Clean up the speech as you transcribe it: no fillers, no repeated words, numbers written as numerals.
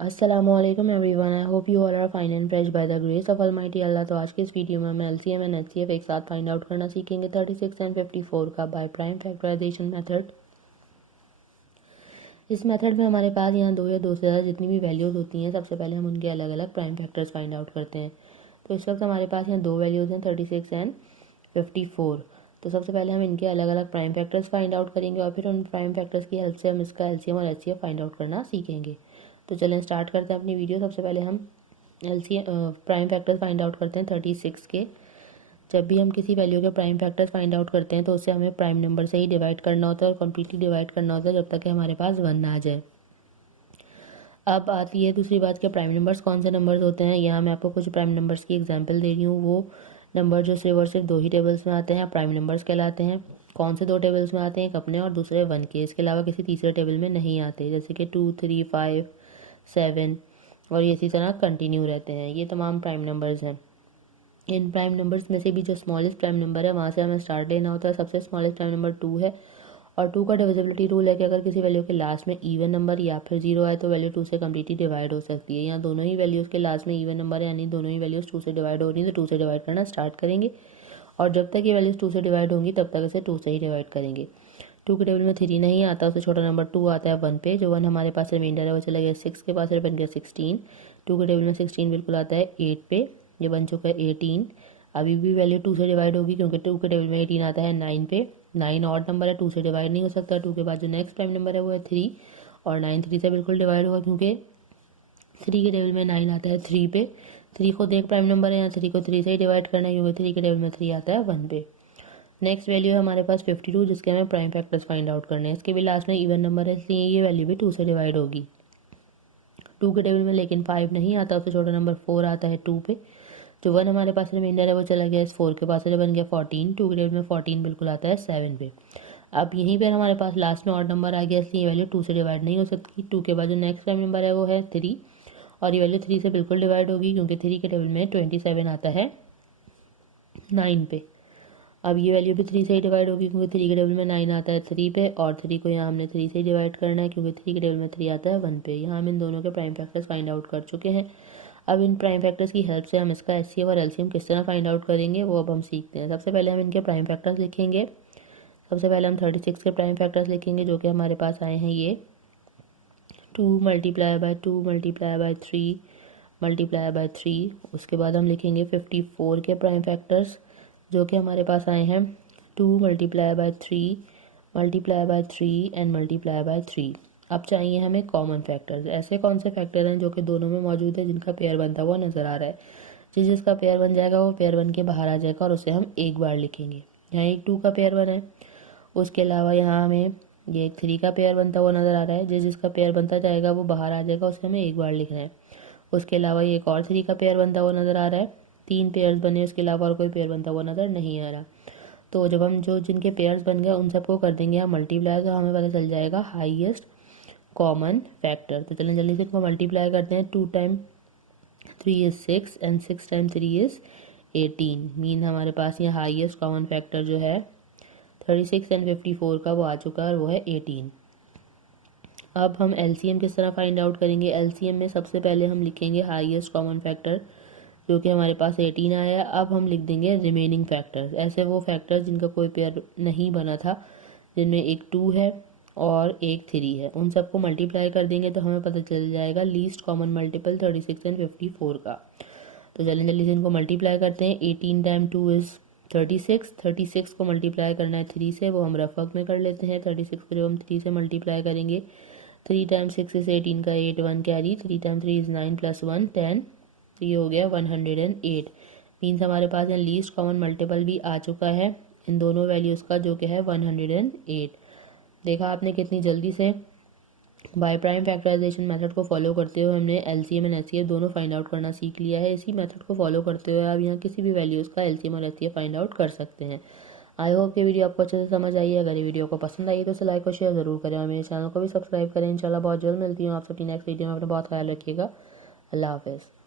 अस्सलामुअलैकुम everyone, I hope you all are fine and fresh by the grace of Almighty Allah. तो आज के इस वीडियो में हम एलसीएम एंड एचसीएफ एक साथ फाइंड आउट करना सीखेंगे 36 एंड 54 का बाय प्राइम फैक्टराइजेशन मेथड। इस मेथड में हमारे पास यहाँ दो या दो से ज़्यादा जितनी भी वैल्यूज़ होती हैं, सबसे पहले हम उनके अलग अलग प्राइम फैक्टर्स फाइंड आउट करते हैं। तो इस वक्त हमारे पास यहाँ दो वैल्यूज़ हैं 36 एंड 54। तो सबसे पहले हम इनके अलग अलग प्राइम फैक्टर्स फाइंड आउट करेंगे और फिर उन प्राइम फैक्टर्स की हेल्प से हम इसका एलसीएम और एचसीएफ फाइंड आउट करना सीखेंगे। तो चलें स्टार्ट करते हैं अपनी वीडियो। सबसे पहले हम LCM prime factors find out करते हैं 36 के। जब भी हम किसी वैल्यू के प्राइम फैक्टर्स फाइंड आउट करते हैं तो उससे हमें प्राइम नंबर से ही डिवाइड करना होता है और कम्प्लीटली डिवाइड करना होता है जब तक कि हमारे पास 1 ना आ जाए। अब आती है दूसरी बात के प्राइम नंबर्स कौन से नंबर्स होते हैं। यहाँ मैं आपको कुछ प्राइम नंबर्स की एग्जांपल दे रही हूँ। वो नंबर जो सिर्फ और सिर्फ दो ही टेबल्स में आते हैं प्राइम नंबर्स कहलाते हैं। कौन से दो टेबल्स में आते हैं? एक अपने और दूसरे 1 के। इसके अलावा किसी तीसरे टेबल में नहीं आते, जैसे कि 2, 3, 5, 7 और ये इसी तरह कंटिन्यू रहते हैं। ये तमाम प्राइम नंबर्स हैं। इन प्राइम नंबर्स में से भी जो स्मॉलेस्ट प्राइम नंबर है वहाँ से हमें स्टार्ट लेना होता है। सबसे स्मॉलेस्ट प्राइम नंबर 2 है और 2 का डिविजिबिलिटी रूल है कि अगर किसी वैल्यू के लास्ट में इवन नंबर या फिर 0 आए तो वैल्यू 2 से कम्प्लीटली डिवाइड हो सकती है। यहाँ दोनों ही वैल्यूज़ के लास्ट में इवन नंबर है, यानी दोनों ही वैल्यूज़ 2 से डिवाइड हो रही है, तो 2 से डिवाइड करना स्टार्ट करेंगे और जब तक ये वैल्यूज़ 2 से डिवाइड होंगी तब तक इसे 2 से ही डिवाइड करेंगे। 2 के टेबल में 3 नहीं आता, उससे छोटा नंबर 2 आता है 1 पे। जो 1 हमारे पास रिमाइंडर है वो चला गया 6 के पास, बन गया 16। 2 के टेबल में 16 बिल्कुल आता है 8 पे, ये बन चुका है 18। अभी भी वैल्यू 2 से डिवाइड होगी क्योंकि 2 के टेबल में 18 आता है 9 पे। 9 ऑड नंबर है, 2 से डिवाइड नहीं हो सकता। 2 के बाद जो नेक्स्ट प्राइम नंबर है वो है 3 और 9 3 से बिल्कुल डिवाइड होगा क्योंकि 3 के टेबल में 9 आता है 3 पे। 3 को एक प्राइम नंबर है, यहाँ 3 को 3 से ही डिवाइड करना है क्योंकि 3 के टेबल में 3 आता है 1 पे। नेक्स्ट वैल्यू है हमारे पास 52, जिसके हमें प्राइम फैक्टर्स फाइंड आउट करने हैं। इसके भी लास्ट में इवन नंबर है, इसलिए ये वैल्यू भी 2 से डिवाइड होगी। 2 के टेबल में लेकिन 5 नहीं आता, उससे छोटा नंबर 4 आता है 2 पे। जो 1 हमारे पास रिमाइंडर है वो चला गया इस 4 के पास, बन गया 14। 2 के टेबल में 14 बिल्कुल आता है 7 पे। अब यहीं पर हमारे पास लास्ट में ऑड नंबर आ गया, इसलिए ये वैल्यू 2 से डिवाइड नहीं हो सकती। 2 के बाद जो नेक्स्ट प्राइम नंबर है वो है 3 और ये वैल्यू 3 से बिल्कुल डिवाइड होगी क्योंकि 3 के टेबल में 27 आता है 9 पे। अब ये वैल्यू भी 3 से ही डिवाइड होगी क्योंकि 3 के टेबल में 9 आता है 3 पे और 3 को यहाँ हमने 3 से ही डिवाइड करना है क्योंकि 3 के टेबल में 3 आता है 1 पे। यहाँ हम इन दोनों के प्राइम फैक्टर्स फाइंड आउट कर चुके हैं। अब इन प्राइम फैक्टर्स की हेल्प से हम इसका एचसीएफ और एलसीएम किस तरह फाइंड आउट करेंगे वो अब हम सीखते हैं। सबसे पहले हम इनके प्राइम फैक्टर्स लिखेंगे। सबसे पहले हम 36 के प्राइम फैक्टर्स लिखेंगे जो कि हमारे पास आए हैं ये 2 multiply by 2 multiply by 3 multiply by 3। उसके बाद हम लिखेंगे 54 के प्राइम फैक्टर्स जो कि हमारे पास आए हैं 2 multiply by 3 multiply by 3 and multiply by 3। अब चाहिए हमें कॉमन फैक्टर्स। ऐसे कौन से फैक्टर हैं जो कि दोनों में मौजूद है, जिनका पेयर बनता हुआ नज़र आ रहा है। जिसका पेयर बन जाएगा वो पेयर बन के बाहर आ जाएगा और उसे हम एक बार लिखेंगे। यहाँ एक 2 का पेयर बना है, उसके अलावा यहाँ हमें ये एक 3 का पेयर बनता हुआ नज़र आ रहा है। जिसका पेयर बनता जाएगा वो बाहर आ जाएगा, उसे हमें एक बार लिखना है। उसके अलावा ये एक और 3 का पेयर बनता हुआ नज़र आ रहा है। 3 पेयर्स बने, उसके अलावा और कोई पेयर बनता हुआ नज़र नहीं आ रहा। तो जब हम जो जिनके पेयर्स बन गए उन सबको कर देंगे हम मल्टीप्लाई, तो हमें पता चल जाएगा हाईएस्ट कॉमन फैक्टर। तो चलें जल्दी से इनको मल्टीप्लाई करते हैं। 2 time 3 is 6 and 6 time 3 is 18। Mean हमारे पास ये हाईएस्ट कॉमन फैक्टर जो है 36 एंड 54 का वो आ चुका है और वो है 18। अब हम एलसीएम किस तरह फाइंड आउट करेंगे। एलसीएम में सबसे पहले हम लिखेंगे हाईएस्ट कॉमन फैक्टर जो कि हमारे पास 18 आया। अब हम लिख देंगे रिमेनिंग फैक्टर्स, ऐसे वो फैक्टर्स जिनका कोई पेयर नहीं बना था, जिनमें एक 2 है और एक 3 है, उन सबको मल्टीप्लाई कर देंगे तो हमें पता चल जाएगा लीस्ट कॉमन मल्टीपल 36 एंड 54 का। तो जल्दी जल्दी से इनको मल्टीप्लाई करते हैं। 18 टाइम 2 इज़ 36। 36 को मल्टीप्लाई करना है 3 से, वो हम रफ वर्क में कर लेते हैं। 36 को जब हम 3 से मल्टीप्लाई करेंगे 3 टाइम 6 इज़ 18 का 8 1 कैरी, 3 टाइम 3 इज़ 9 प्लस 1 10, तो ये हो गया 108। मीन्स हमारे पास यहाँ लीस्ट कॉमन मल्टीपल भी आ चुका है इन दोनों वैल्यूज़ का जो कि है 108। देखा आपने कितनी जल्दी से बाय प्राइम फैक्टराइजेशन मेथड को फॉलो करते हुए हमने एलसीएम एंड एचसीएफ दोनों फाइंड आउट करना सीख लिया है। इसी मेथड को फॉलो करते हुए आप यहाँ किसी भी वैल्यूज़ का एलसीएम और एचसीएफ फाइंड आउट कर सकते हैं। आई होप कि वीडियो आपको अच्छे से समझ आई है। अगर ये वीडियो को पसंद आई तो इसे लाइक और शेयर ज़रूर करें और मेरे चैनल को भी सब्सक्राइब करें। इंशाल्लाह बहुत जल्द मिलती हूँ आप सबकी नेक्स्ट वीडियो में। अपना बहुत ख्याल रखिएगा। अल्लाह हाफ़िज़।